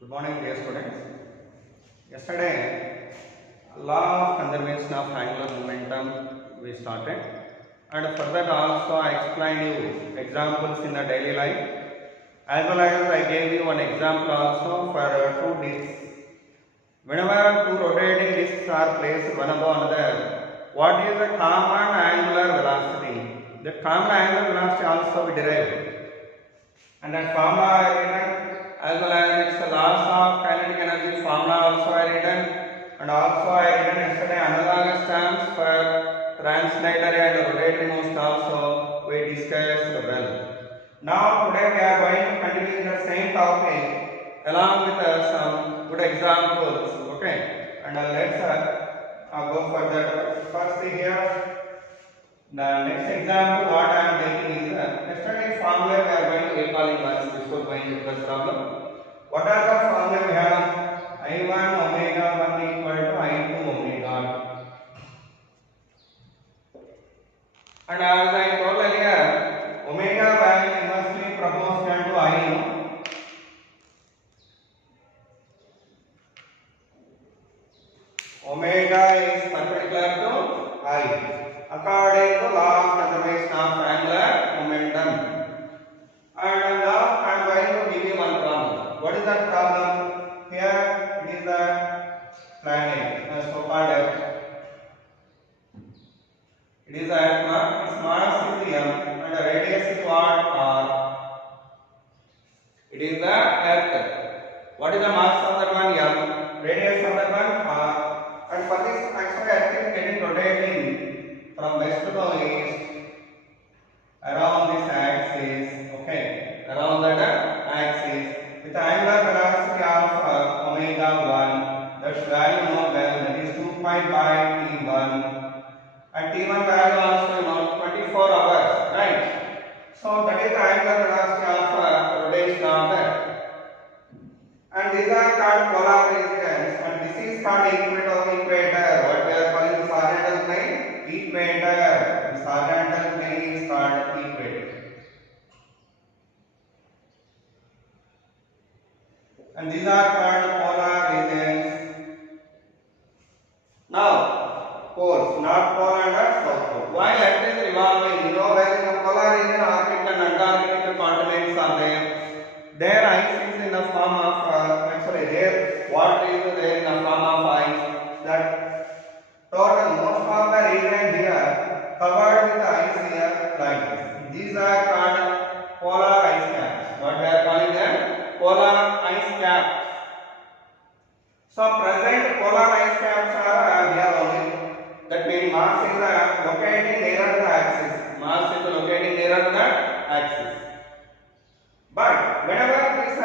Good morning, dear students. Yesterday, law of conservation of angular momentum we started, and for that also I explained you examples in the daily life, as well as I gave you one example also for two discs. Whenever two rotating discs are placed one above another, what is the common angular velocity? The common angular velocity also we derived, and that formula I written, as well as its laws of kinetic energy formula also I written, and also I written yesterday analogous terms for translatory and rotatory motion also we discussed well. Now today we are going to continue the same topic along with some good examples. Okay, and let's go further. First here. The next example what I am taking is yesterday formula we are going to recalling once before going to the problem. What are the formula we have? I1 omega 1 equal to I2 omega. And as I told earlier, omega value inversely proportional to I. Omega is perpendicular to I. According to law of conservation of angular momentum. And now I am going to give you one problem. What is that problem? Here it is a planet, so called Earth. It is a Earth, its mass is m, and the radius is what r. It is the Earth. What is the mass of that one? M. Radius of that one? R. And for this, actually, Earth is getting rotating from west to east around this axis, okay, around that axis with angular velocity of omega 1, that's value known well, that is 2 pi by t1, and t1 value also known 24 hours, right? So that is the angular velocity of rotation of that. And these are called polar regions, and this is called equator. What we are calling the horizontal plane? Equator. This horizontal plane is called equator. And these are called polar regions. Now, poles, North Pole and South Pole. While Earth is revolving, where in the polar region, Arctic and Antarctic continents are there. Their ice is in the form of, their water is there in the form of ice. That total, most of the region here covered with ice here like this. These are called polar ice caps. What we are calling them? Polar ice caps. So present polar ice caps are here only. That means Mars is locating nearer to the axis. Mars is locating nearer to the axis. But whenever these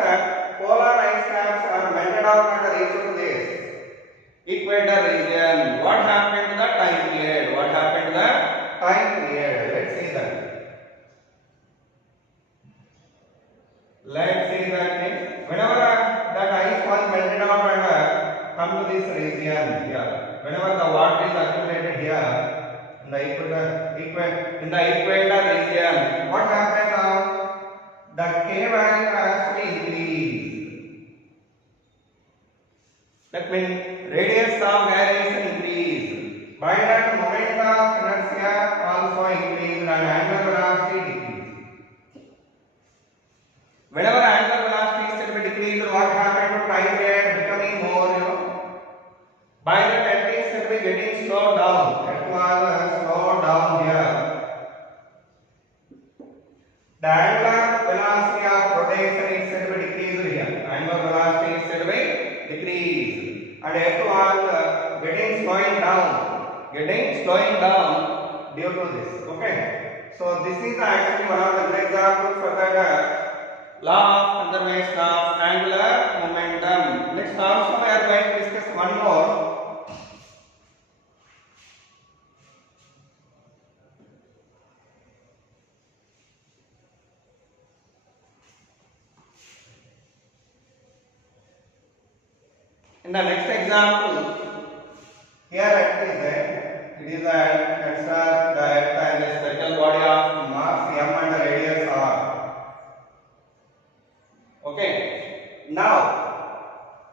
polar ice caps are melted out and reach to this equator region, what happened to the time period? What happened to the time period? Let's see that. Let's see that whenever that ice was melted out and come to this region here, whenever the water is accumulated here in the equator region, what happened now? The K value has to increase. That means radius of gyration increase. By that moment of inertia also increase and angular velocity decrease. Whenever angular velocity is to be decreased, what happened to time period becoming more, By that Earth is to be getting slowed down. It was slowed down here. The angular velocity of rotation is said to be decreased here. Angular velocity is said to be decreased. And F2 was getting slowing down due to this. Okay. So this is actually one of the good examples for the law of conservation of angular momentum. Next also we are going to discuss one more. In the next example, here it is a consider the Earth and the spherical body of mass m and the radius r. Okay. Now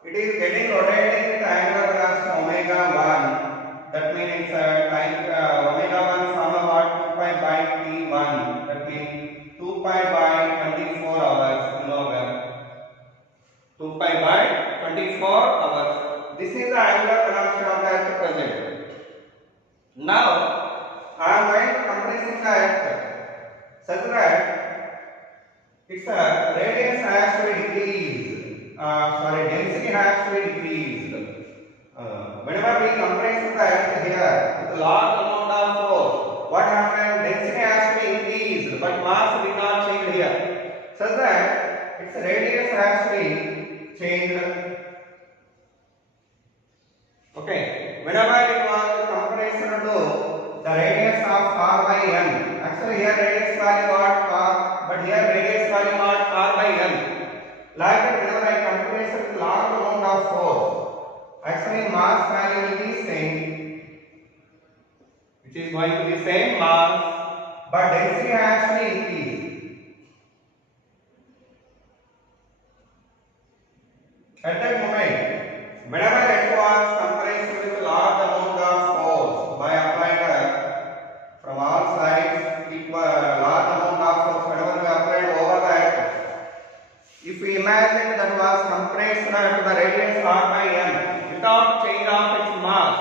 It is getting rotating with angular velocity omega 1. That means it's time omega 1 from what 2 pi by t1. That means 2 pi by 24 hours kilogram. 2 pi by 24 hours. This is the angular velocity of the earth present. Now I am going to compressing the earth such that its radius has to be decreased. Density has to be decreased. Whenever we compress the earth here with a large amount of force, what happens? Density has to be increased, but mass will not change here. Such that its radius has to be changed. Okay. Whenever it was compressed to the radius of r by n. Actually here radius value what r, but here radius value what r by n. Like that, whenever I compress with large amount of force, actually mass value will be same, which is going to be same mass, but density has to be increased. At that moment, whenever it was compressed with large amount of force by applied from all sides, large amount of force whenever we applied over the earth. If we imagine that was compressed to the radius r by n without change of its mass,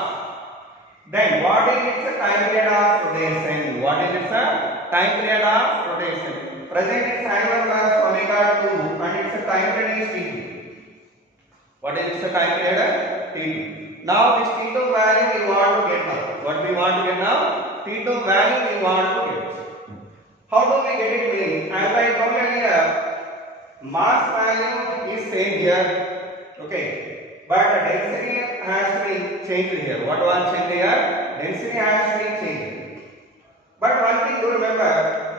then what is its time period of rotation? What is its time period of rotation? Present its angular velocity omega 2 and its time period is t2. What is its time period? t2. Now this t2 value we want to get now. What we want to get now? t2 value we want to get. How do we get it? As I told you earlier, mass value is same here, okay, but the density has to be changed here. What was changed here? Density has to be changed. But one thing to remember,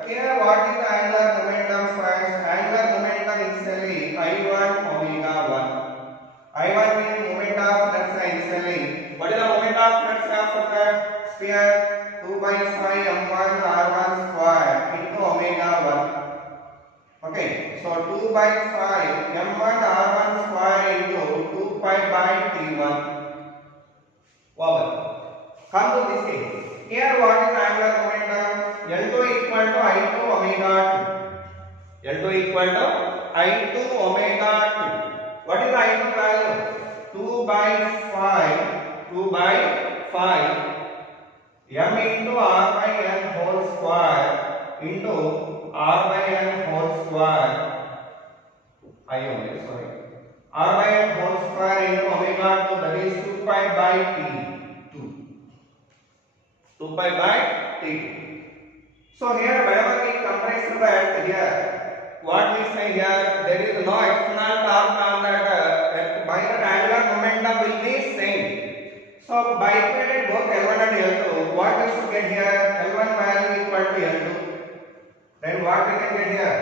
here what is the angular momentum first? Angular momentum initially I1 omega 1. I1 means moment of inertia initially. What is the moment of inertia of the sphere? 2 by 5 m1 r1 square into omega 1. Okay, so 2 by 5 m1 r1 square into 2 pi by t1 over. Come to this case. Here what is angular momentum? L2 equal to I2 omega 2. L2 equal to I2 omega 2. What is the I2 value? 2 by 5. 2 by 5 m into r by n whole square into r by n whole square r by n whole square into omega 2, that is 2 pi by t2. 2 pi by t2. So here whenever we compress the earth here, what we say here, there is no external torque on that earth. By that angular momentum will be same. So by equating both L1 and L2, what we should get here? L1 value equal to L2. Then what we can get here?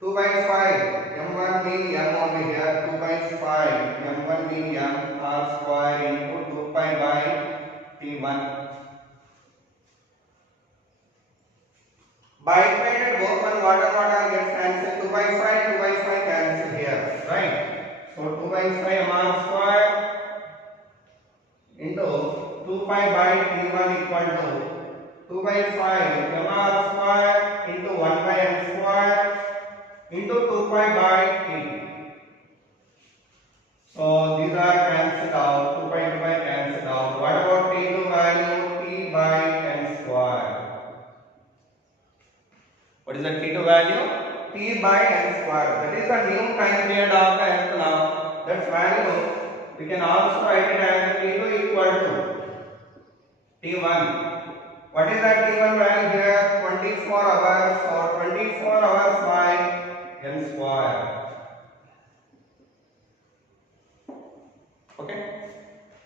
2 by 5. M1 means M only here. 2 by 5. M1 means M r square into 2 pi by T1. By equating both one, what gets cancelled? 2 by 5, 2 by 5 cancel here. Right? So 2 by 5 M r square into 2 pi by T1 equal to 2 by 5 m r square into 1 by m square into 2 pi by t. So these are cancelled out. 2 pi cancelled out. What about t2 value? T by n square. What is the t2 value? T by n square. That is the new time period of the earth now. That value we can also write it as t2 equal to t1. What is that t1 value here? 24 hours or 24 hours by n square. Okay.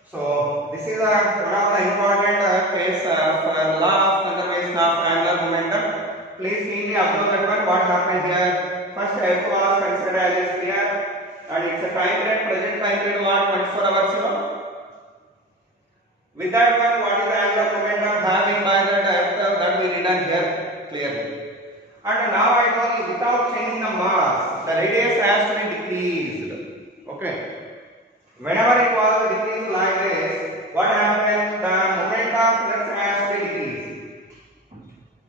So this is one of the important case for law of conservation of angular momentum. Please neatly observe that one. What happened here? First F was considered as a sphere and its a time period, present time period was 24 hours. With that one, what is the angular momentum having by that earth that we written here clearly. And now I told you without changing the mass, the radius has to be decreased. Okay. Whenever it was decreased like this, what happened? The moment of inertia has to be decreased.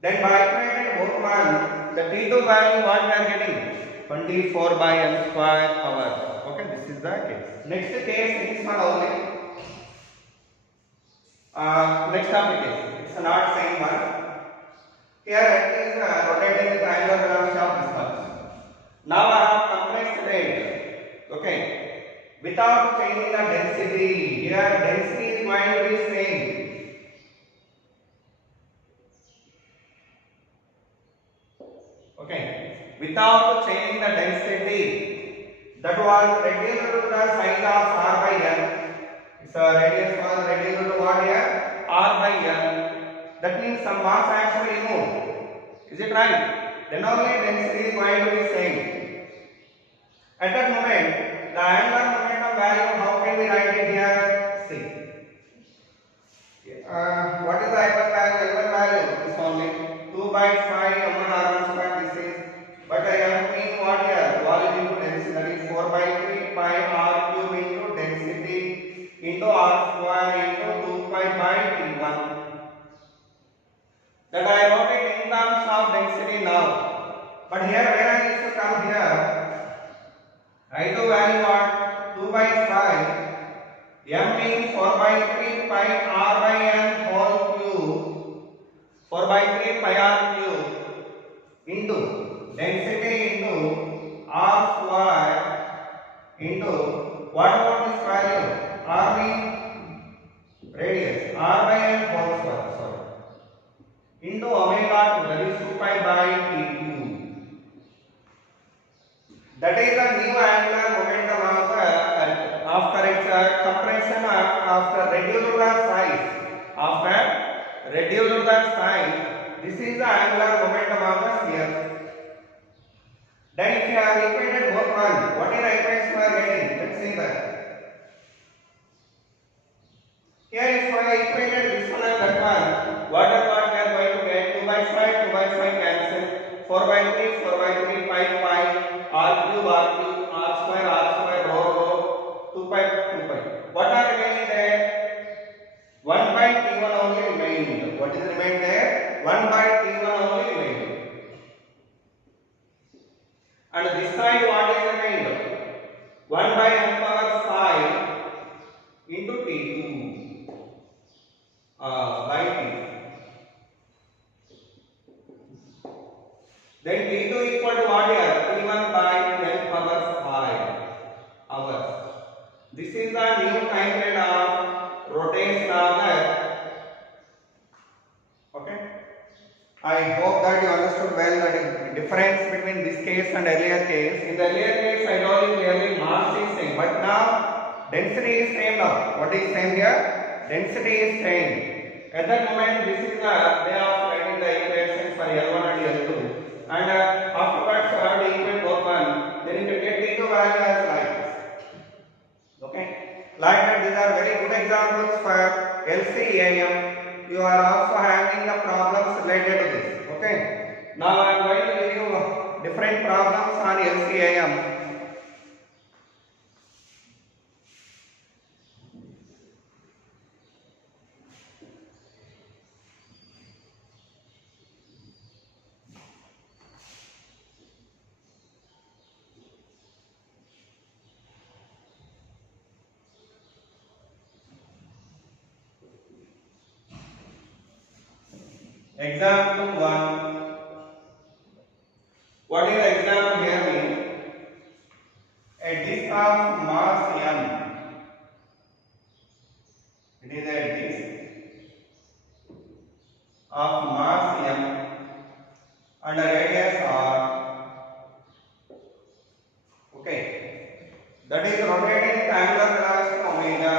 Then by equating both one, the T2 value what we are getting? 24 by m square hours. Okay, this is the case. Next case, this one only. Next application. It's not same one. Here it is rotating with angular velocity of this one. Now I have compressed rate. Okay. Without changing the density, here density is going to be same. Okay, without changing the density, that was reduced to the size of r by n. So radius was reduced to what here? R by n. That means some mass actually removed. Is it right? Then only density is going to be same. At that moment, the angular momentum value, how can we write it here? See. What is the angular value? Angular value is only 2 by 5 m1 r1 square. This is, but I am mean what here? Volume into density, that is 4 by 3 pi r cube into density into r square into 2 pi by t1. That I wrote it in terms of density now. But here where I used to come here, I2 value what? 2 by 5. M means 4 by 3 pi r by n whole cube. 4 by 3 pi r cube into density into r square into what about this value? R means radius. R by n whole square. Sorry. Into omega 2, that is 2 pi by t2. That is the new angular momentum of the earth after its compression, after reduced the size. After reduced the size, this is the angular momentum of the sphere. Then if you have equated both one, what is the equation we are getting? Let's see that. Here if I equated this one and that one, what we are going to get? 2 by 5, 2 by 5 cancel. 4 by 3, 4 by 3 pi pi. R cube, r square, rho, 2 pi, 2 pi. What are remaining there? 1 by t1 only remaining. What is remaining there? 1 by t1 only remaining. And this side what is remaining? 1 by m power 5 into t2 by t. Then t2 equal to what here? T1 by 10 power 5 hours. This is the new time period of rotation of the earth. Okay. I hope that you understood well the difference between this case and earlier case. In the earlier case, I told you clearly mass is same, but now density is same now. What is same here? Density is same. At that moment, this is the way of writing the equations for L1 and L2. And afterwards you have to equate both one, then you can get T2 value as like this. Okay, like that. These are very good examples for LCAM. You are also having the problems related to this. Okay, now I am going to give you different problems on LCAM. Example 1. What is the example here mean? A disk of mass m. It is a disk of mass m and a radius r. Okay. That is rotating with angular velocity omega.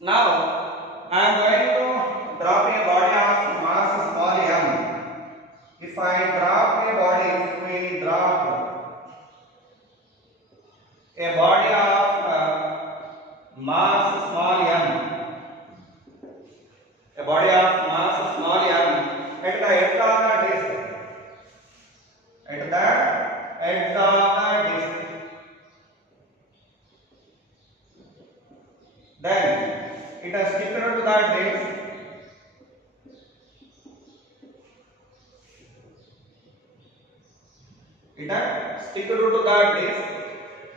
Now I am going to drop a body of mass small m. If I drop a body, if we drop a body of mass small m, a body of mass small m at the end of the disk, at the edge of the disc. Then it has sticked to the disc. It has sticked to the disc.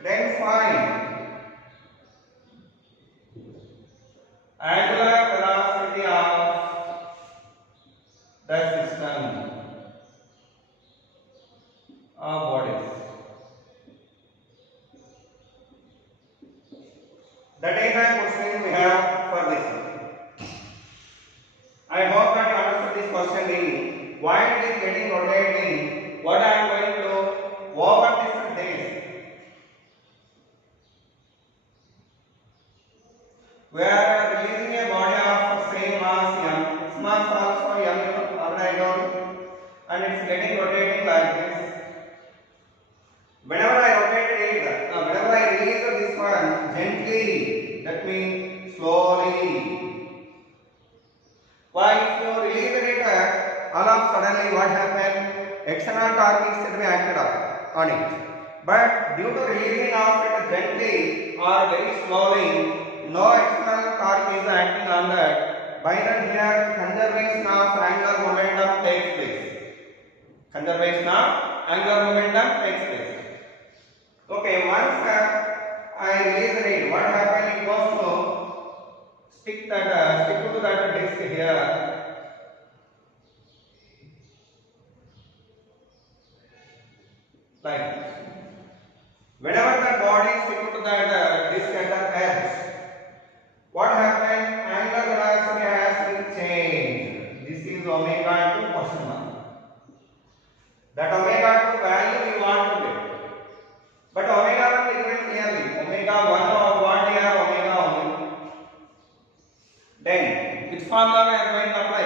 Then find angular velocity of the system of bodies. That is the question we have for this. I hope that you understood this question really. Why it is getting rotating? What I am going to do over this days. We are releasing a body of same mass m. This mass also m already, and it's getting rotating like this. Whenever I rotate it, whenever I release this one gently, that means slowly. Why if you release it, all of suddenly what happened? External torque is to be acted on it. But due to releasing of it gently or very slowly, no external torque is acting on that. By that here conservation of angular momentum takes place. Conservation of angular momentum takes place. Okay, once I release it, what happens? It goes to stick to that disc here. Like this. Whenever the body sticks to that disc at the edge, what happens? Angular velocity has to change. This is omega 2 question mark. That omega 2 value we want to get. But omega 1 is given clearly. Omega 1 of what here? Omega only. Then, which formula we are going to apply?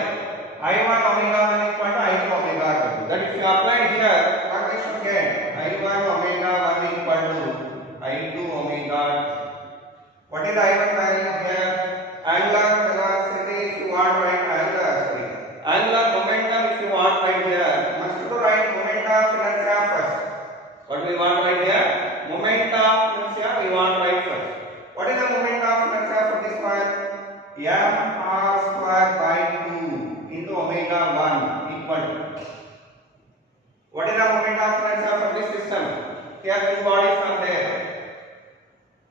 I1 omega 1 equal to I2 omega 2. That if you apply here, what we should get? I1 omega 1 equal to I2 omega 2. What is the I1 value here? Angular velocity if you want write angular momentum if you want write here. Must to write moment of inertia first. What we want right here? Moment of inertia we want right first. What is the moment of inertia for this one? M r square by 2 into omega 1 equal to. What is the moment of inertia for this system? Here this body is from there.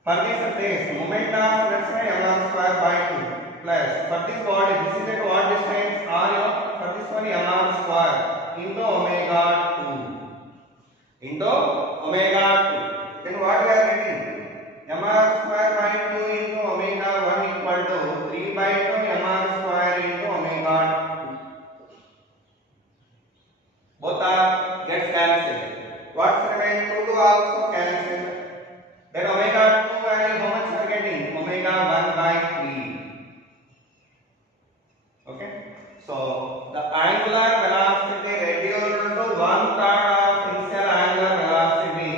For this case, moment of inertia m r square by 2 plus for this body, this is at what distance? R for this one m r square into omega 2 into omega 2. Then what we are getting? M r square by 2 into omega 1 equal to 3 by 2 m r square into omega 2. Both are gets cancelled. What's remain? 2 to also cancelled. Then omega 2 value how much we are getting? Omega 1 by 3. Okay. So the angular velocity reduced to 1/3 of initial angular velocity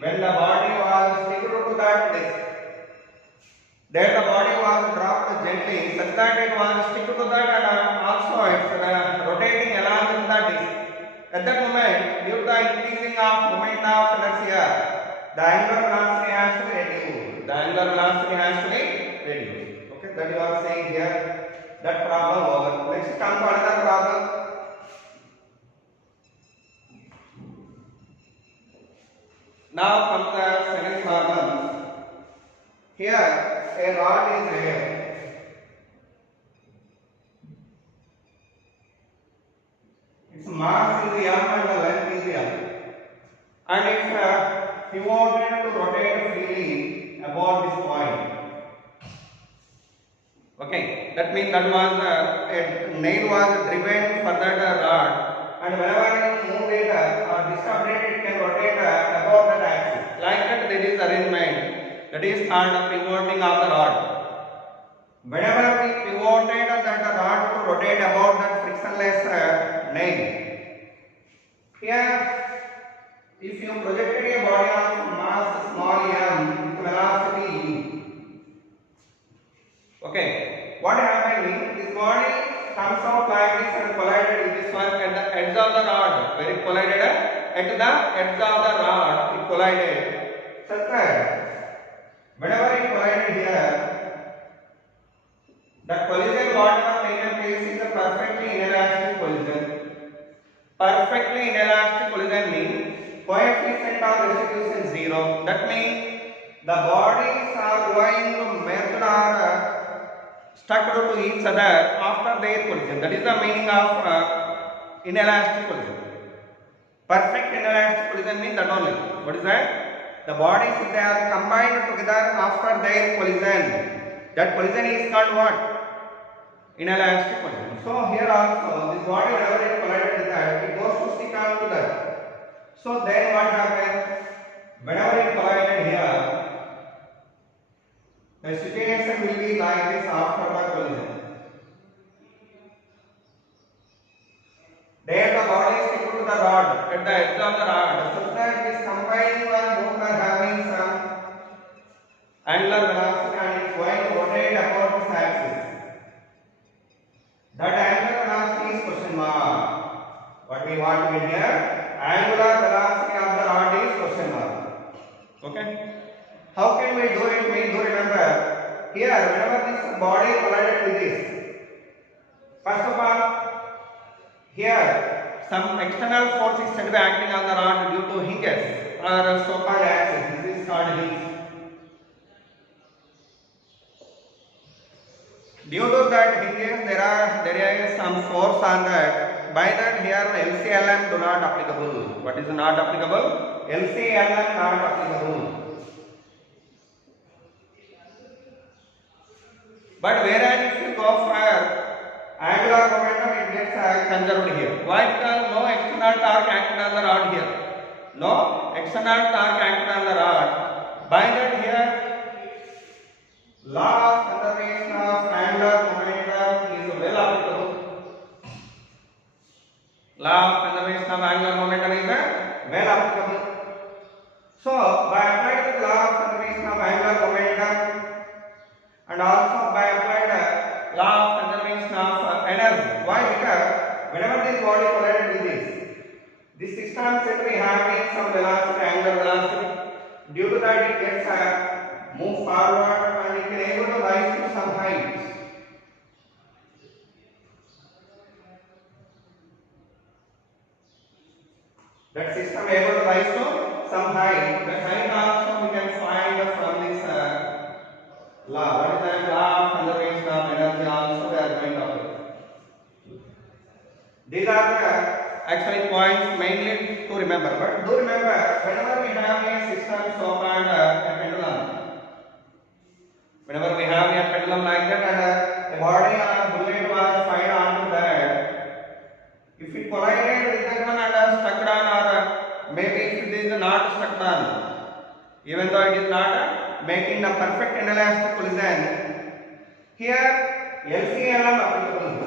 when the body was sticked to that disc. Then the body was dropped gently such that it was stick to that and also it's rotating along with the disc. At that moment, due to the increasing of moment of inertia, the angular velocity has to be reduced. The angular velocity has to be reduced. Okay, that you are saying here. That problem over. Next come to another problem. Now come to the second problem. Here a rod is here. Its mass is m and the length is l. And it's pivoted to rotate freely about this point. Okay, that means that was a nail was driven for that rod, and whenever it moved it or disturbed it can rotate about that axis. Like that, there is arrangement that is called pivoting of the rod. Whenever we pivoted that rod to rotate about that frictionless nail, here if you projected a body of mass small m with velocity u. Okay, what happened is this body comes out like this and collided with this one at the edge of the rod, very collided at the edge of the rod it collided, such that whenever it collided here, the collision whatever taken place is a perfectly inelastic collision. Perfectly inelastic collision means coefficient of restitution 0. That means the bodies are going to merge or stuck to each other after their collision. That is the meaning of inelastic collision. Perfect inelastic collision means that only. What is that? The bodies, if they are combined together after their collision, that collision is called what? Inelastic collision. So here also this body whenever it collided with that, it goes to stick on to that. So then what happens? Whenever it collided here, the situation will be like this after the collision. There the body is stick to the rod at the edge of the rod. Such that this combined one both are having some angular velocity and it's going to rotate about this axis. That angular velocity is question mark. What we want to get here? Angular velocity of the rod is question mark. Okay? How can we do it? We do remember here whenever this body collided with this. First of all, here some external force is said to be acting on the rod due to hinges or so-called axis. This is called hinge. Due to that hinges, there is some force on that. By that here LCLM do not applicable. What is not applicable? LCLM not applicable. But whereas if you go for angular momentum, it gets conserved here. Why? Because no external torque acting on the rod here. No external torque acting on the rod. By that here, law of conservation of angular momentum is well applicable. Law of conservation of angular momentum is well applicable. So, by applying the law of conservation of angular momentum and also by applied law of conservation of energy. Why? Because whenever this body collided with this system said we having some velocity, angular velocity. Due to that, it gets move forward and it can able to rise to some height. That system able to rise to some height. The height also we can find from this law. What is that? Law of conservation of energy also they are going to apply. These are the actually points mainly to remember. But do remember, whenever we have a system so-called a pendulum, whenever we have a pendulum like that and a body or a bullet was fired onto that, if it collided with that one and stuck down, or maybe if it is not stuck down, even though it is not making a perfect inelastic collision, here LCLM applicable.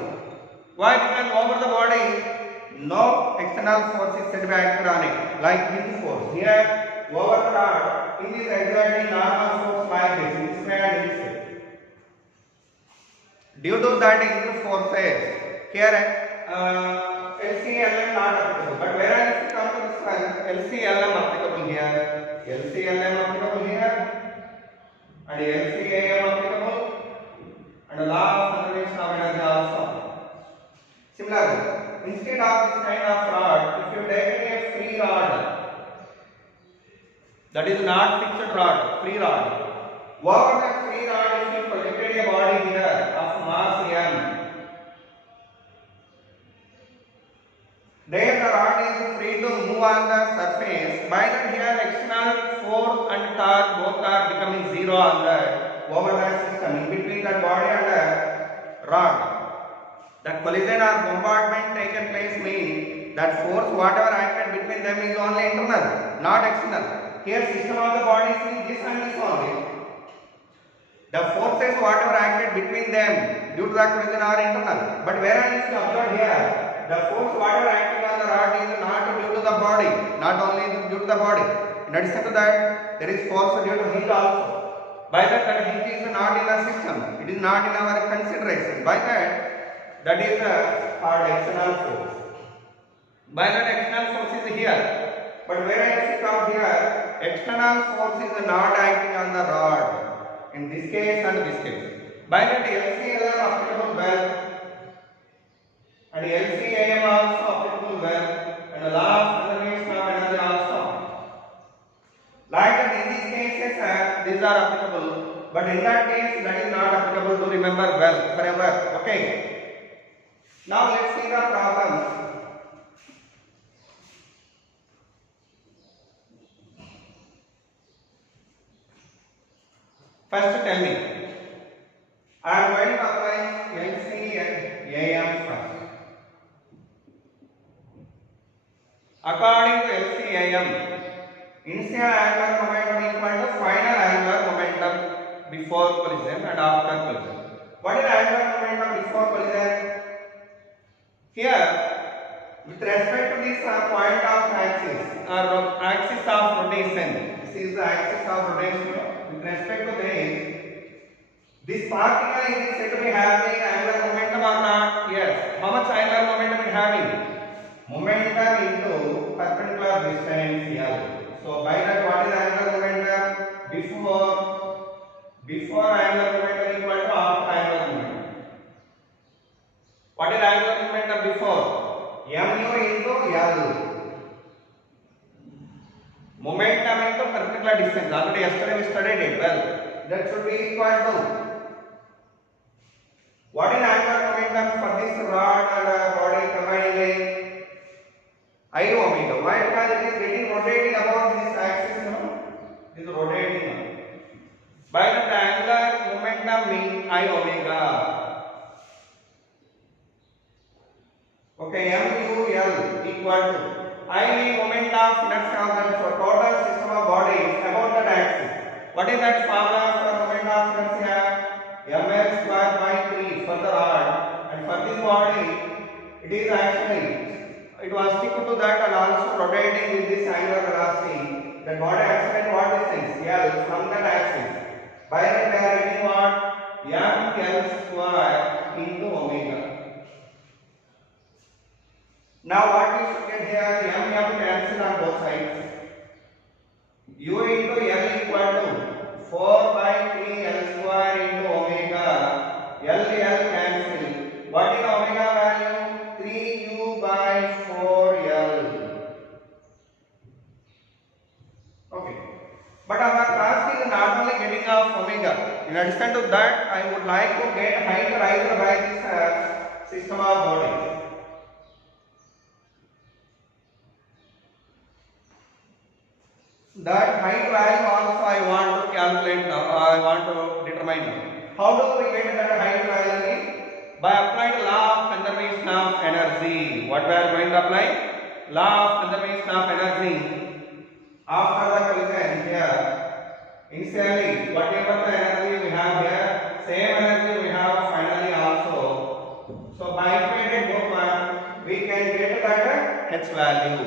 Why? Because over the body, no external force is said to be acted on it, like hinge force. Here, over the rod, hinge is exerting normal force like this way and this way. Due to that hinge forces, here LCLM not applicable. But whereas if you come to this one, LCLM applicable here, LCLM applicable here, and LCAM applicable, and the law of conservation of energy also. Similarly, instead of this kind of rod, if you take a free rod, that is not fixed rod, free rod. Over that free rod, if you projected a body here of mass m, there the rod is free to move on the surface. By that here external force and torque both are becoming zero on that over that system in between that body and the rod. The collision or bombardment taken place means that force whatever acted between them is only internal, not external. Here system of the body is this and this only. The forces whatever acted between them due to the collision are internal. But whereas if you observe here, the force whatever acting on the rod is not due to the body, not only due to the body. In addition to that, there is force due to hinge also. By that hinge is not in the system, it is not in our consideration. By that is called external force. By that external force is here. But whereas you come here, external force is not acting on the rod. In this case and this case. By that LCL are applicable well. And LCAM also applicable well. And the law of conservation of energy also. Like that in these cases, these are applicable. But in that case, that is not applicable to remember well forever. Okay. Now let's see the problem. First tell me, I am going to apply LC and AM first. According to LCAM, initial angular momentum equal to final angular momentum before collision and after collision. What is angular momentum before collision? Here, with respect to this point of axis or axis of rotation, this is the axis of rotation. With respect to this particle is said to be having angular momentum or not? Yes. How much angular momentum it having? Momentum into perpendicular distance L. So by that, what is angular momentum? Before angular momentum equal to after angular momentum. What is angular momentum before? mu into L. Momentum into perpendicular distance. Already yesterday we studied it. Well, that should be equal to. What is angular momentum for this rod and body combined? I omega. Why? Because it is getting rotating above this axis. No? It is rotating. By the angular momentum means I omega. Okay, mu L equal to I mean moment of inertia of the total system of bodies about that axis. What is that formula for moment of inertia? ml square by 3 for the rod, and for this body it is actually, it was stick to that and also rotating with this angular velocity. That body accelerates what distance? L from that axis. By that we are getting what? ml square into omega. Now what we should get here? M cancel on both sides. U into L equal to 4 by 3 L square into omega. L cancel. What is omega value? 3U by 4L. Okay. But our task is not only getting of omega. In addition to that, I would like to get height raised by this system of bodies. That height value also I want to calculate now, I want to determine now. How do we get that height value? By applying law of conservation of energy. What we are going to apply? Law of conservation of energy. After the collision here, initially whatever the energy we have here, same energy we have finally also. So by equating both one, we can get that H value.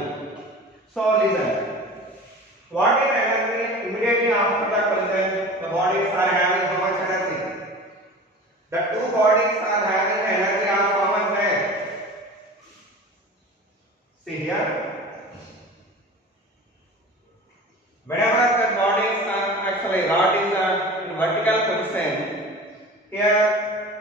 So listen. What is energy immediately after the collision? The bodies are having how much energy? The two bodies are having energy of how much there? See here. Whenever the bodies are actually rod is in vertical position, here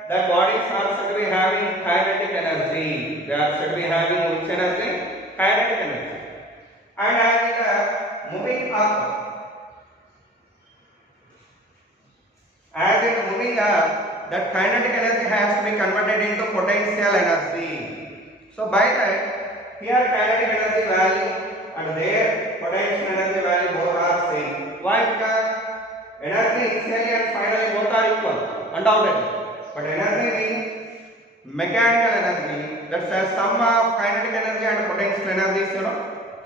the bodies are said to be having kinetic energy. They are said to be having which energy? Kinetic energy. And as it moving up, that kinetic energy has to be converted into potential energy. So by that, here kinetic energy value and there potential energy value both are same. Why? Because energy initially and finally both are equal, undoubtedly. But energy means mechanical energy. That's a sum of kinetic energy and potential energy.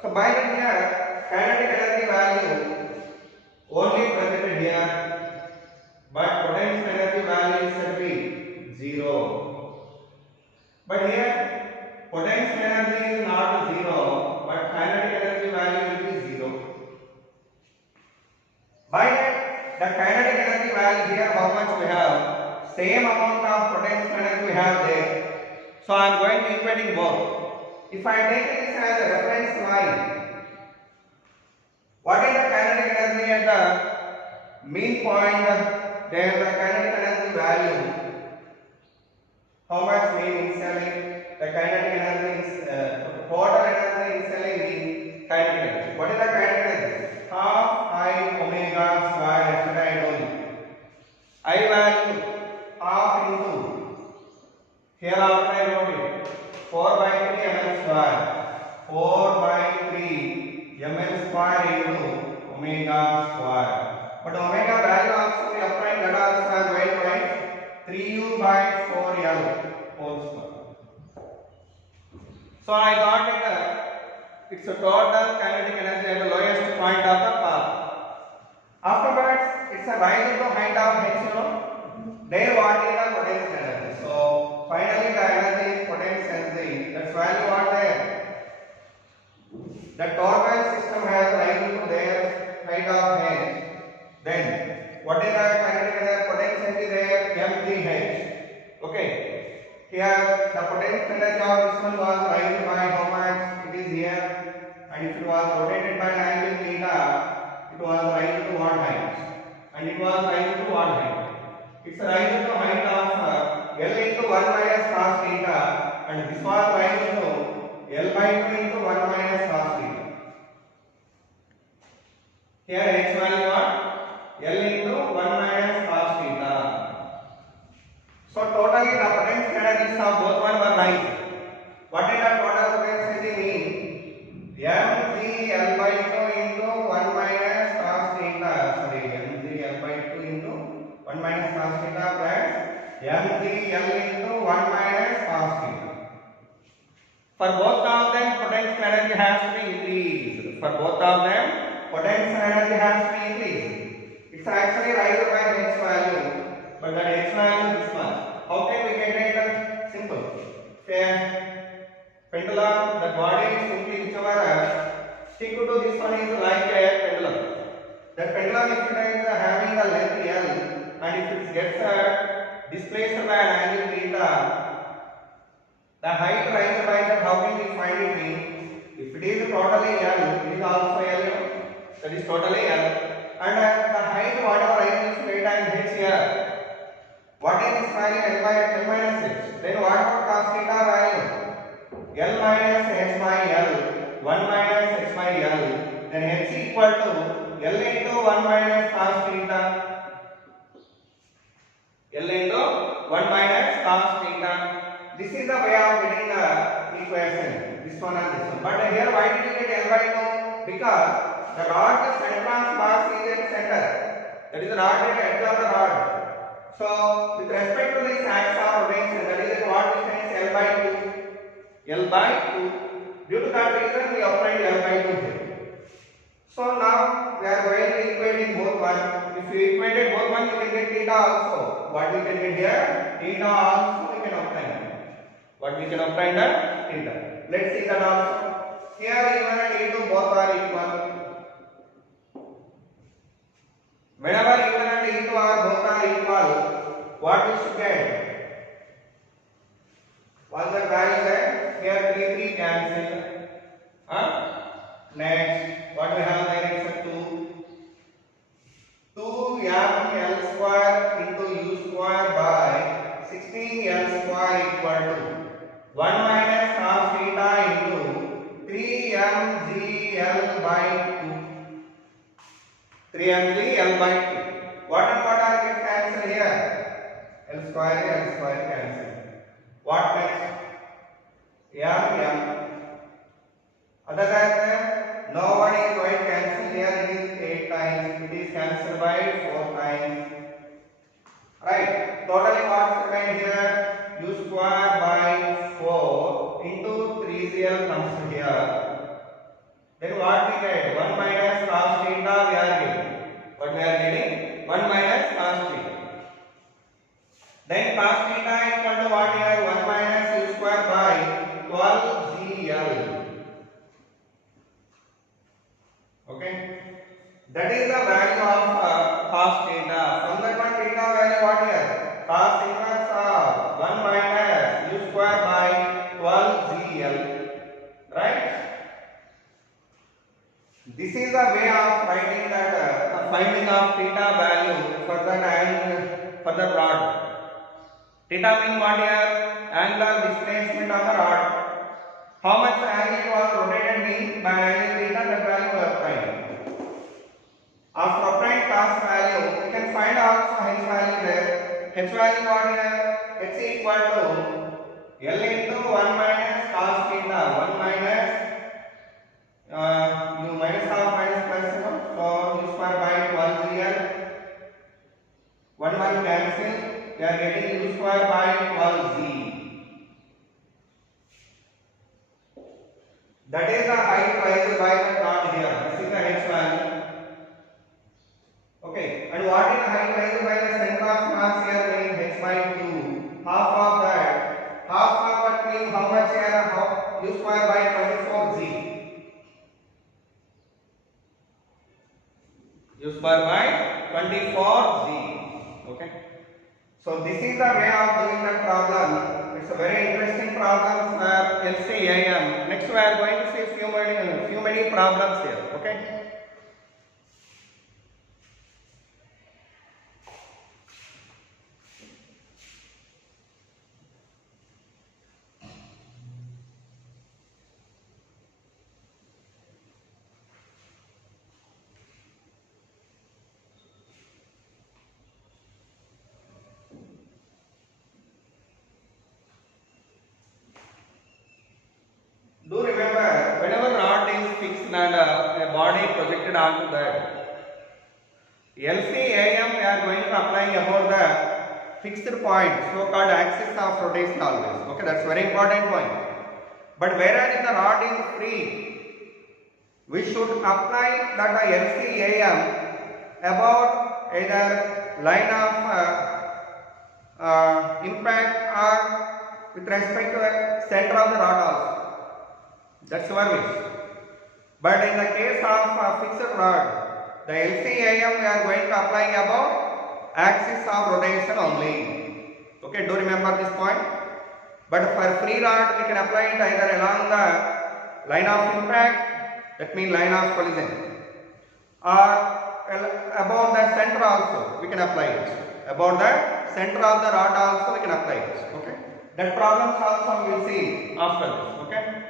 So by that here, kinetic energy value only presented here, but potential energy value is said to be 0. But here, potential energy is not 0, but kinetic energy value will be 0. By that, the kinetic energy value here, how much we have? Same amount of potential energy we have there. So I am going to equating both. If I take this as a reference line, mean point, then the kinetic energy value, how much mean initially, the kinetic energy is total energy initially mean kinetic energy. What is the kinetic energy? Half I omega square, yesterday I told you. I value half into, here after I wrote it, 4 by 3 ml square, 4 by 3 ml square into omega square. But omega value also we apply that also as y by 3u by 4l whole square. So I got it. It's a total kinetic energy at the lowest point of the path. Afterwards, it's a rise to height of h, you know. There what is the potential energy? So finally the energy is potential energy. That's value what there. The torque system has rise to their height of h. Then what is the kinetic energy? Potential energy there mgh. Okay. Here the potential energy of this one was raised by how much? It is here, and if it was rotated by an angle theta, it was raised to what height? And it was raised to what height? It's raised to height of L into 1 minus cos theta, and this was raised to L by 2 into 1 minus cos theta. Here h value what? L into 1 minus cos theta. So totally the potential energies of both one were raised. What is the total potential energy mean? mg L by 2 into 1 minus cos theta. Sorry, mg L by 2 into 1 minus cos theta plus mg L into 1 minus cos theta. For both of them, potential energy has to be increased. For both of them, potential energy has to be increased. It's actually raised by h value, but that h value is this much. How can we get it? Simple. Pendulum, the body is simply whichever stick to this one is like a pendulum. That pendulum, if it is having the length L, and if it gets displaced by an angle theta, the height raised by that, how can we find it mean? If it is totally L, it is also L, that is totally L, and the height whatever I is theta and h here, what is this value? L by L minus h. Then what about cos theta value? L minus h by L, 1 minus h by L, then h equal to L into 1 minus cos theta. L into 1 minus cos theta. This is the way of getting the equation, this one and this one. But here why did you get L by 2? Because the rod center of mass is at center. That is the rod at the edge of the rod. So with respect to this axis of rotation, that is at what distance? L by 2. L by 2. Due to that reason we applied L by 2 here. So now we are going to equate in both one. If you equated both one, you can get theta also. What we can get here? Theta also we can obtain. What we can obtain the theta. Let's see that also. Here E1 and E2 both are equal. Whenever E1 and E2 are both are equal, what we should get? What's the value there? Here 3 cancel. Next, what we have there is a 2 ml square into u square by 16 l square equal to 1 minus cos theta into 3 mgl by 2. 3 mgl by 2. What and what are get cancelled here? L square cancel. What next? M. Other than that, no one is going to cancel here. It is 8 times. It is cancelled by 4 times. Right. Totally what's remained here? U square by 4 into 3gl comes here. Then what we get? 1 minus cos theta we are getting. What we are getting? 1 minus cos theta. Then cos theta equal to what here? 1 minus u square by 12gl. Okay. That is the value of cos theta. From that one theta value what here? Cos inverse of 1 minus u square by 12gl. Right? This is the way of writing that finding of theta value for the angle for the rod. Theta means what here? Angular displacement of the rod. How much angle was rotated means by angle theta, that value we have find. After applying cos value, we can find also h value there. H value what here? H equal to L into 1 minus cos theta. 1 minus you minus half minus plus 1. So u square by 12 here. 1 cancel. We are getting u square by 12z. That is the height raised by the rod here. This is the h value. Okay. And what is the height raised by the center of mass here? Means h by 2. Half of that. Half of that means how much here? U square by 24z. U square by 24z. Okay. So this is the way of doing that problem. It's a very interesting problem for LCAM. Next we are going to see few many problems here. Okay. Do remember, whenever rod is fixed and a body projected onto that, LCAM we are going to apply about the fixed point, so called axis of rotation always. Okay, that's very important point. But whereas if the rod is free, we should apply that the LCAM about either line of impact or with respect to the center of the rod also. That's your wish. But in the case of fixed rod, the LCAM we are going to apply about axis of rotation only. Okay, do remember this point. But for free rod, we can apply it either along the line of impact, that means line of collision, or about the center also we can apply it. About the center of the rod also we can apply it. Okay, that problems also we will see after this. Okay.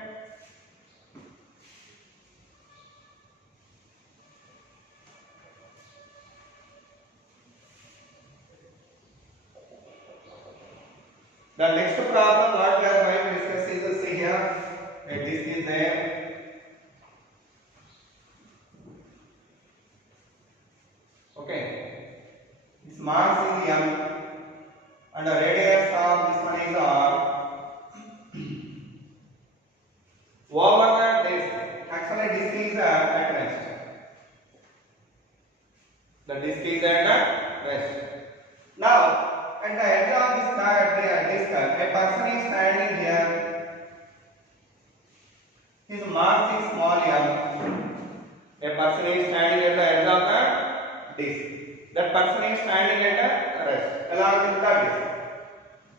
The next problem what we are going to discuss is the see here. This is there. Okay. This mass is m and the radius of this one is r. Over the disk. Actually, disk is at rest. The disk is at rest. Now, at the edge of this disk, a person is standing here. His mass is small m. A person is standing at the edge of the disk. That person is standing at the rest along with the disk.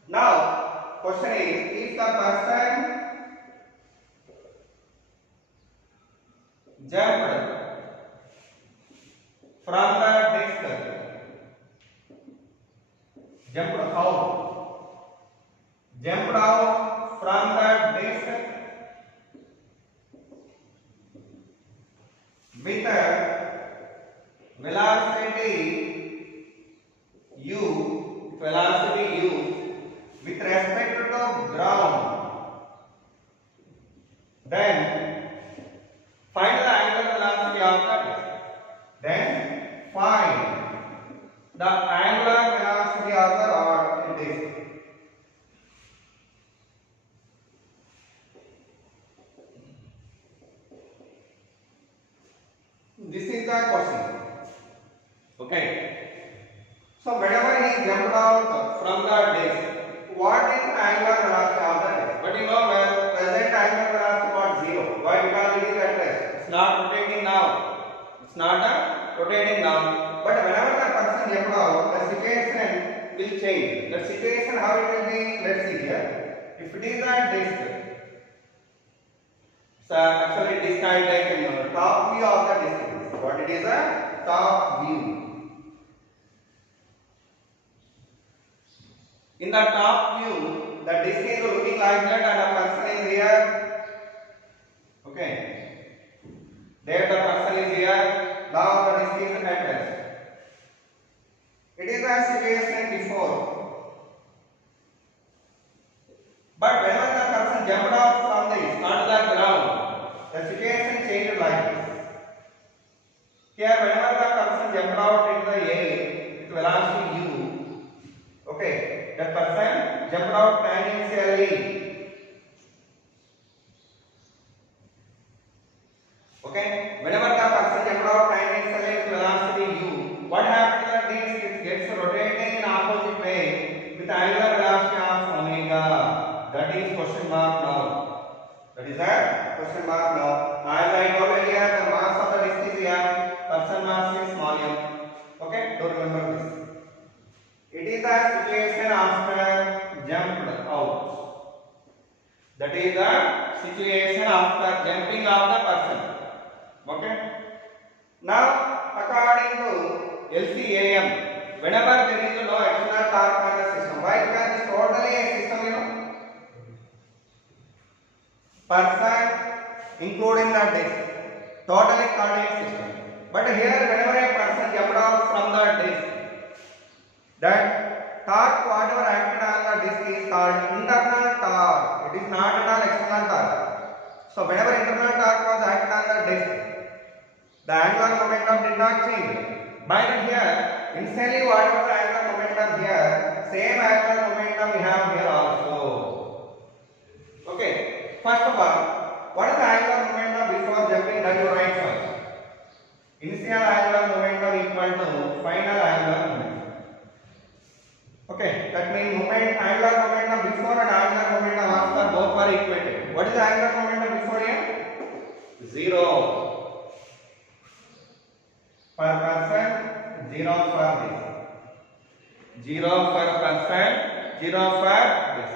Now, question is, if the person jumped from the disk, jumped out from the disk with a velocity u with respect to ground, then find the angular velocity of the disk. Then find the angular velocity of the rod disk. This is the question. Okay. So whenever he jumped out from the disk, what is the angular velocity of the disk? But you know, well, present angular velocity was 0. Why? Because it is at rest. It's not rotating now. It's not rotating now. But whenever the person jumped out, the situation will change. The situation how it will be? Let's see here. If it is a disk, So actually this kind like top view of the disk. What it is a top view. In the top view, the disk is looking like that and a person is here. Okay. There the person is here. Now the disk is at rest. It is a situation before. But whenever the person jumped out from this onto the ground, the situation changed like this. Here, whenever the person jumped out into the air with velocity u, okay, that person jumped out tangentially. Okay, whenever the person jumped out tangentially with velocity u, what happened to the disk? It gets rotating in opposite way with angular velocity of omega. That is question mark now. That is a question mark now. As I told earlier, the mass of the disk is m, person mass is small m. Okay, don't remember this. It is the situation after jumped out. That is the situation after jumping of the person. Okay. Now, according to LCAM, whenever there is no external torque on the system, why? Because it is totally a system, person including the disk, totally called a system. But here, whenever a person jumped out from the disk, that torque whatever acted on the disk is called internal torque. It is not at all external torque. So whenever internal torque was acted on the disk, the angular momentum did not change. But here, initially whatever the angular momentum here, same angular momentum we have here also. Okay. First of all, what is the angular momentum before jumping? That you write first. Initial angular momentum equal to final angular momentum. Okay, that means angular momentum before and angular momentum after both are equated. What is the angular momentum before here? 0. Per person, 0 for this. 0 for person, 0 for this.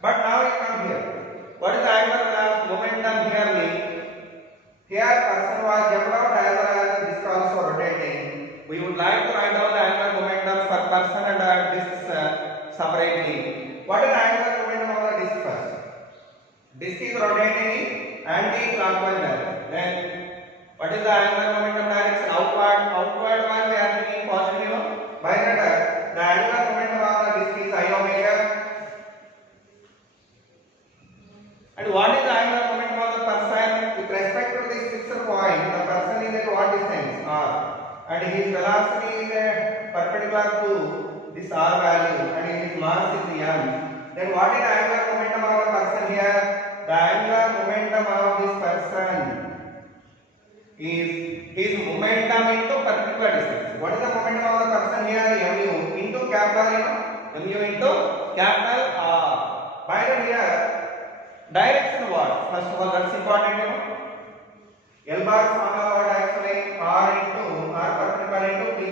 But now you come here. What is the angular momentum here mean? Here person was jumped out as well as this also rotating. We would like to write down the angular momentum for person and this separately. What is the angular momentum of the disk first? Disk is rotating in anti-clockwise direction. Then what is the angular momentum direction? Outward one we are taking positive. By that the angular momentum of the disk is I omega. And what is the angular momentum of the person? With respect to this fixed point, the person is at what distance? R. And his velocity is perpendicular to this R value and his mass is m. Then what is the angular momentum of the person here? The angular momentum of this person is his momentum into perpendicular distance. What is the momentum of the person here? Mu into capital mu into capital R. By the here, direction what? First of all, that's important. L bar formula what actually? R into R perpendicular into P.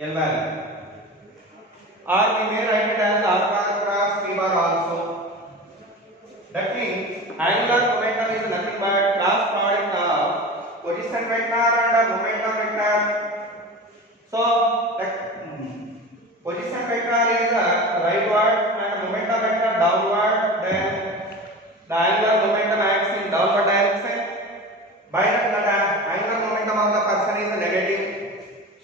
L value. R we may write it as R bar cross P bar also. That means angular momentum is nothing but cross product of position vector and momentum vector. So that position vector is rightward and momentum vector downward. Then the angular momentum acts in downward direction. By that the angular momentum of the person is negative.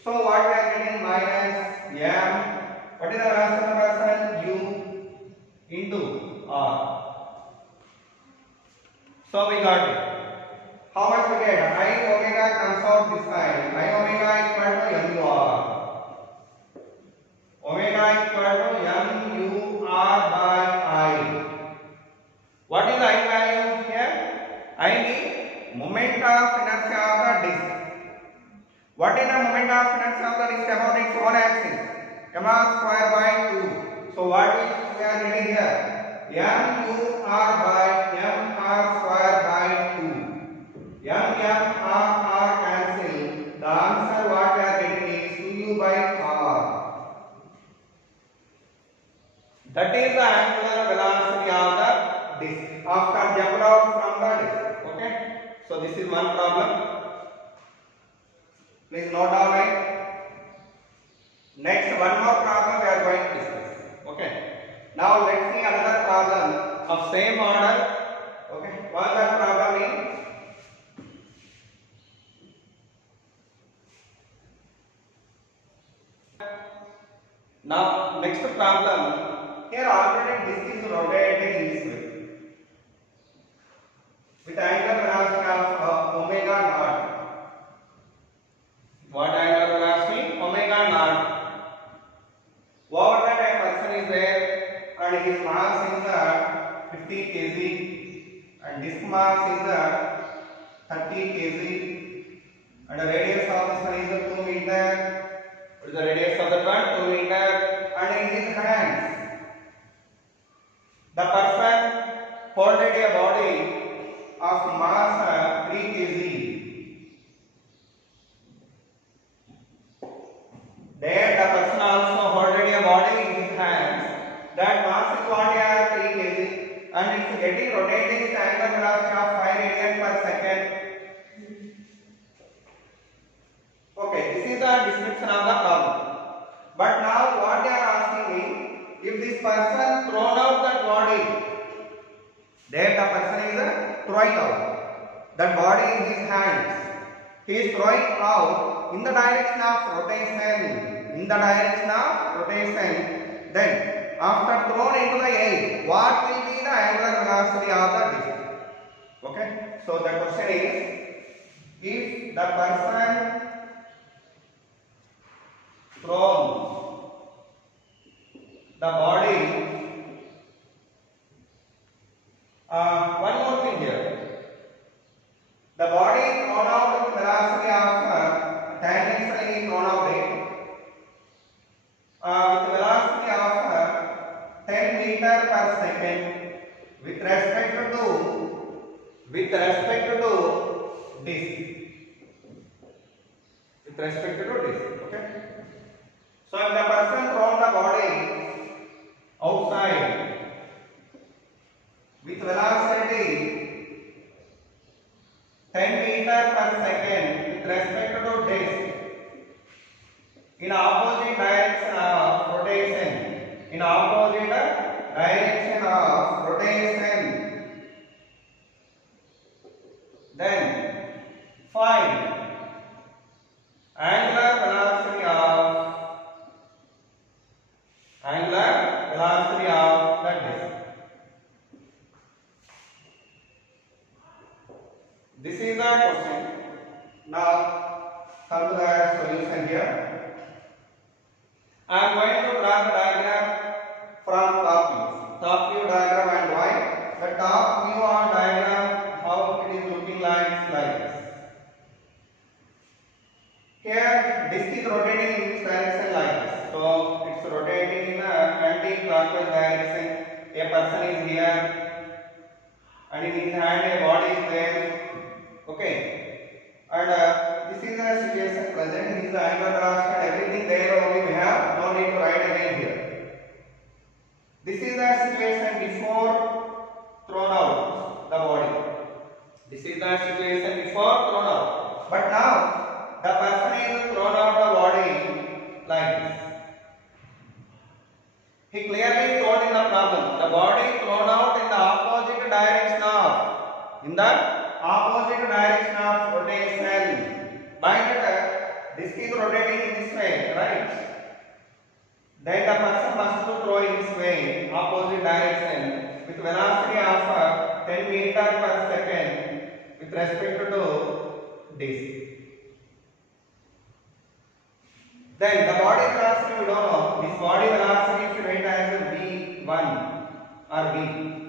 So what we are getting? Minus m. What is the velocity of the person? U into R. So we got it. How much we get? I omega comes out this side. I omega equal to mu r. Omega equal to mu r by I. What is the I value here? I mean moment of inertia of the disk. What is the moment of inertia of the disk about its own axis? M square by 2. So what we are getting here? Mu r by m r square by 2. R cancel. The answer what we are getting is 2u by r. That is the angular velocity of the disk after jumped out from the disk. So this is one problem. Please note down it. Next, one more problem we are going to discuss. Okay. Now let's see another problem of same order. Okay. What that problem is? Now next problem. Here already disk is rotating in this way with angular velocity of omega naught. What angular velocity? Omega naught. Overhead a person is there and his mass is 50 kg and disk mass is 30 kg and the radius of this one is 2 meter. What is the radius of the one? 2 meter. And in his hands, the person holding a body of mass 3 kg. There the person also holding a body in his hands. That mass is what is 3 kg and it's getting rotating with angular velocity of 5 radians per second. Okay, this is the description of the problem. But now what they are asking me, if this person thrown out that body, there the person is throwing out that body in his hands. He is throwing out in the direction of rotation. In the direction of rotation. Then after thrown into the air, what will be the angular velocity of the disk? Okay. So the question is, if the person thrown the body, one more thing here, the body is thrown out with velocity of tangentially thrown out with velocity of 10 meter per second with respect to disk. With respect to disk. Okay. So if the person thrown the body outside with velocity 10 meter per second with respect to disk in opposite direction of rotation, in opposite direction of rotation, then find angular velocity of the disk. This is the question. Now come to the solution here. I am going to draw the diagram from top view. Top view diagram and why? The top view of diagram, how it is looking like this. Here disk is rotating in this direction like this. So it's rotating in an anti-clockwise direction. A person is here and in his hand a body is there. Okay. And this is the situation present. This is the angular velocity and everything there only we have. No need to write again here. This is the situation before thrown out the body. This is the situation before thrown out. But now the person is thrown out the body like this. He clearly told in the problem, the body thrown out in the opposite direction of rotation. Mind that disk is rotating in this way, right? Then the person must to throw in this way, opposite direction, with velocity of 10 meter per second with respect to disk. Then the body velocity we don't know. This body velocity if you write as V1 or V.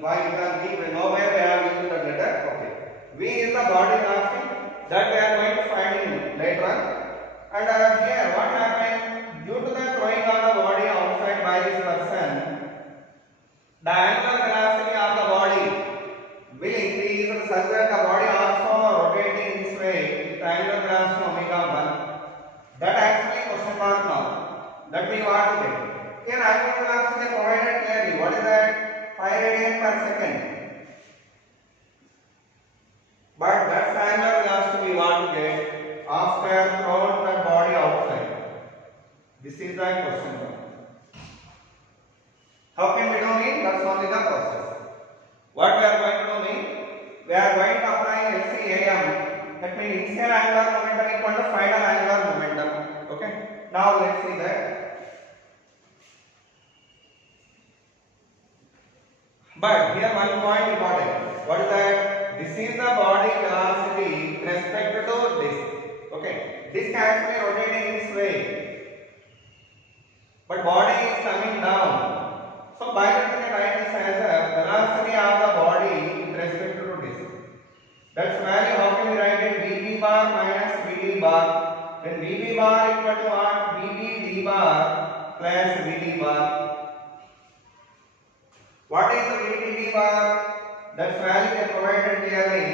Why? Because V, we know where we have used the letter. Okay. V is the body velocity that we are going to find in later on. And here what happened? Due to the throwing of the body outside by this person, the angular velocity of the body will increase such that the body also rotating in this way with angular velocity omega 1. That actually question mark now. That means what to get? Here angular velocity is provided clearly. What is that? 5 radians per second. But that angular is the question. How can we do it? That's only the process. What we are going to do mean? We are going to apply LCAM. That means initial angular momentum equal to final angular momentum. Okay. Now let's see that. But here one point important. What is that? This is the body velocity with respect to this. Okay. This has to be rotating this way. But body is coming down. So by that we write this as a velocity of the body with respect to this. That's value. How can we write it? Vb bar minus Vd bar. Then Vb bar equal to what? Vb d bar plus Vd bar. What is the Vb d bar? That's value they provided clearly.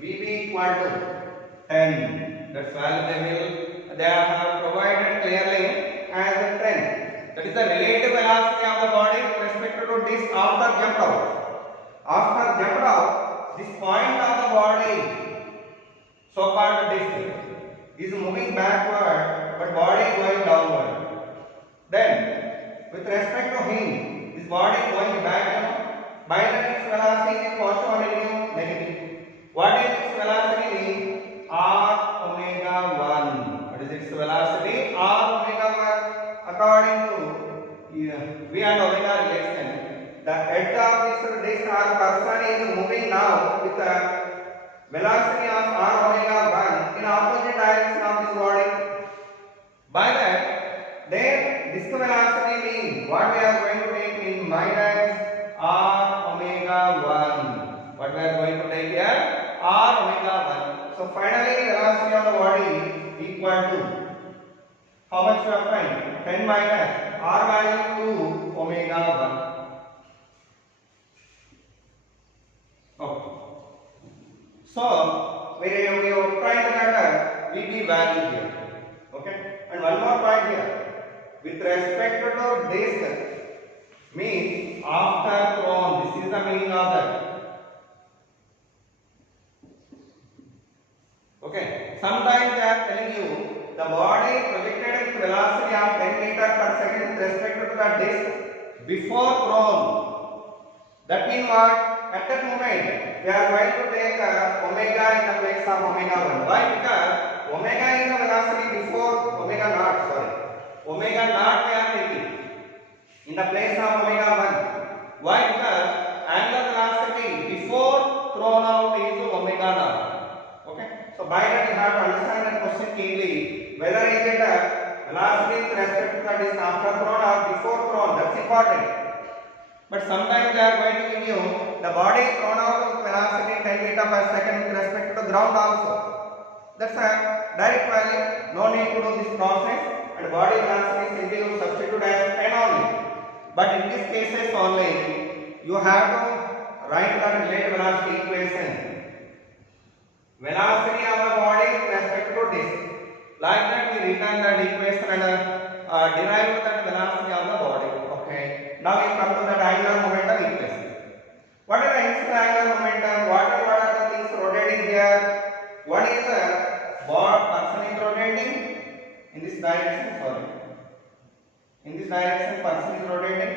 Vb equal to 10. That's value they have provided clearly as a 10. That is the relative velocity of the body with respect to this after jump out. After jump out, this point of the body, so called disc, is moving backward, but body going downward. Then, with respect to him, this body going back, by the its velocity is positive or negative? Negative. What is its velocity? R omega 1. What is its velocity? R omega 1. According to V and omega relation, the edge of this disc or person is moving now with a velocity of r omega 1 in opposite direction of this body. By that, then disc velocity means what we are going to take in minus r omega 1. What we are going to take here? R omega 1. So finally, velocity of the body equal to how much we are finding? 10 minus r value 2 omega 1. Okay. So we have tried that Vb value here. Okay. And one more point here. With respect to this means after thrown. This is the meaning of that. Okay. Sometimes they are telling you the body projected with velocity of 10 meters per second with respect to the disc before thrown. That means what? At that moment, we are going to take omega in the place of omega 1. Why? Because omega is the velocity before omega naught. Sorry, omega naught we are taking in the place of omega 1. Why? Because angular velocity before thrown out is omega naught. Okay. So by that you have to understand that question keenly. Whether is it a velocity with respect to the disc after thrown or before thrown, that's important. But sometimes they are going to give you the body thrown out with velocity 10 meters per second with respect to the ground also. That's a direct value. No need to do this process. And body velocity simply you substitute as 10 only. But in these cases only, you have to write the related velocity equation. Velocity of the body with respect to disc. Like that we return that equation and derive that velocity of the body. Okay. Now we come to the angular momentum equation. What is the initial angular momentum? What are the things rotating here? What is the person is rotating? In this direction, sorry. In this direction person is rotating,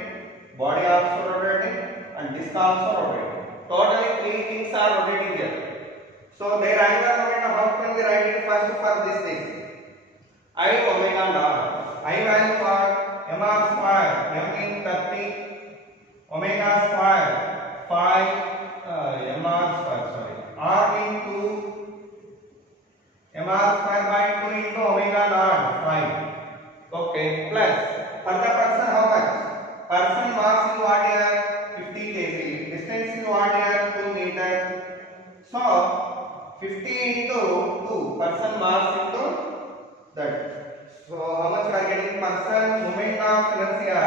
body also rotating and disc also rotating. Totally 3 things are rotating here. So their angular momentum, how can we write it first for this thing? I omega naught. I value for mr square, m in 30, omega square 5, mr square, sorry, r into mr square by 2 into omega naught 5. Okay, plus for the person how much? Person mass is what here? 50 kg. Distance is what here? 2 meter. So 50 into 2, person mass into that. So how much we are getting? Person moment of inertia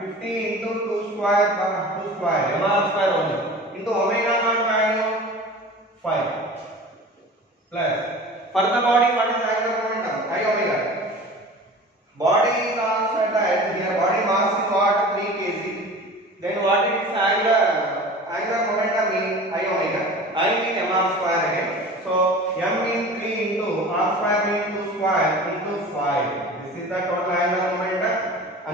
50 into 2 square mr square only into omega naught value 5 plus for the body what is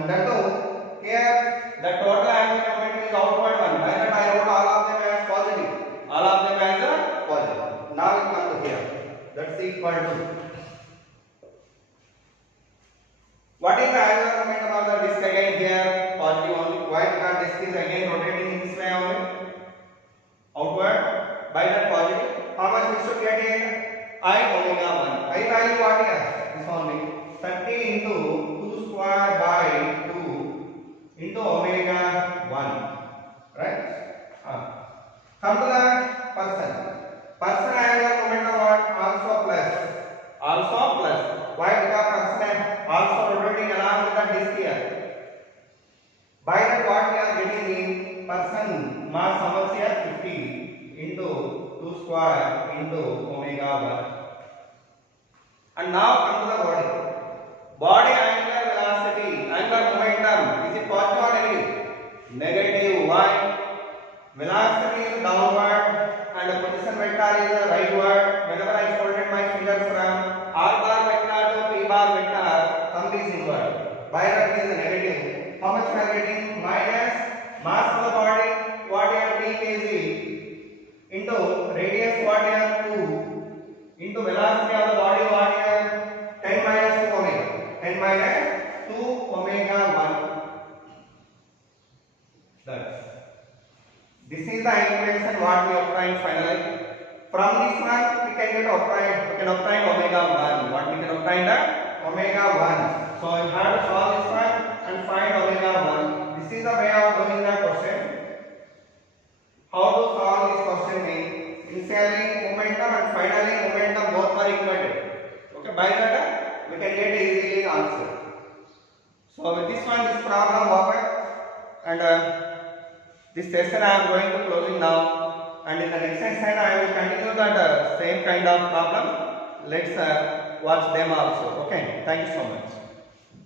And that too, here the total angular momentum is outward one. By that I wrote all of them as positive. All of them as a positive. Now we come to here. That's equal to. What is the angular momentum of the disk again here? Positive only. Why? Because disk is again rotating in this way only. Outward. By that positive. How much we should get here? I omega 1. I value what here? This only. 30 into 2 square by 2 into omega 1. Right? Come to the person. Person angular momentum what? Also plus. Also plus. Why? Because person also rotating along with the disk here. By that what we are getting in person mass summers here 50 into 2 square into omega 1. And now come to the body. Body angular velocity, angular momentum, is it positive or negative? Negative. Why? Velocity is downward and the position vector is rightward. Whenever I folded my fingers from R bar vector to P bar vector, thumb is inward. By that is negative. How much we are getting? Minus mass of the body, what here 3 kg, into radius, what here 2, into velocity of the body, what here 10 minus 2 omega. 10 minus 2 omega 1. That's. This is the equation what we obtained finally. From this one we can obtain omega 1. What we can obtain the omega 1. So you have to solve this one and find omega 1. This is the way of doing the question. How to solve this question means initially momentum and finally momentum both are equated. Okay, by that we can get easily answer. So with this one, this problem over, and this session I am going to closing now. And in the next session I will continue that same kind of problem. Let's watch them also. Okay, thank you so much.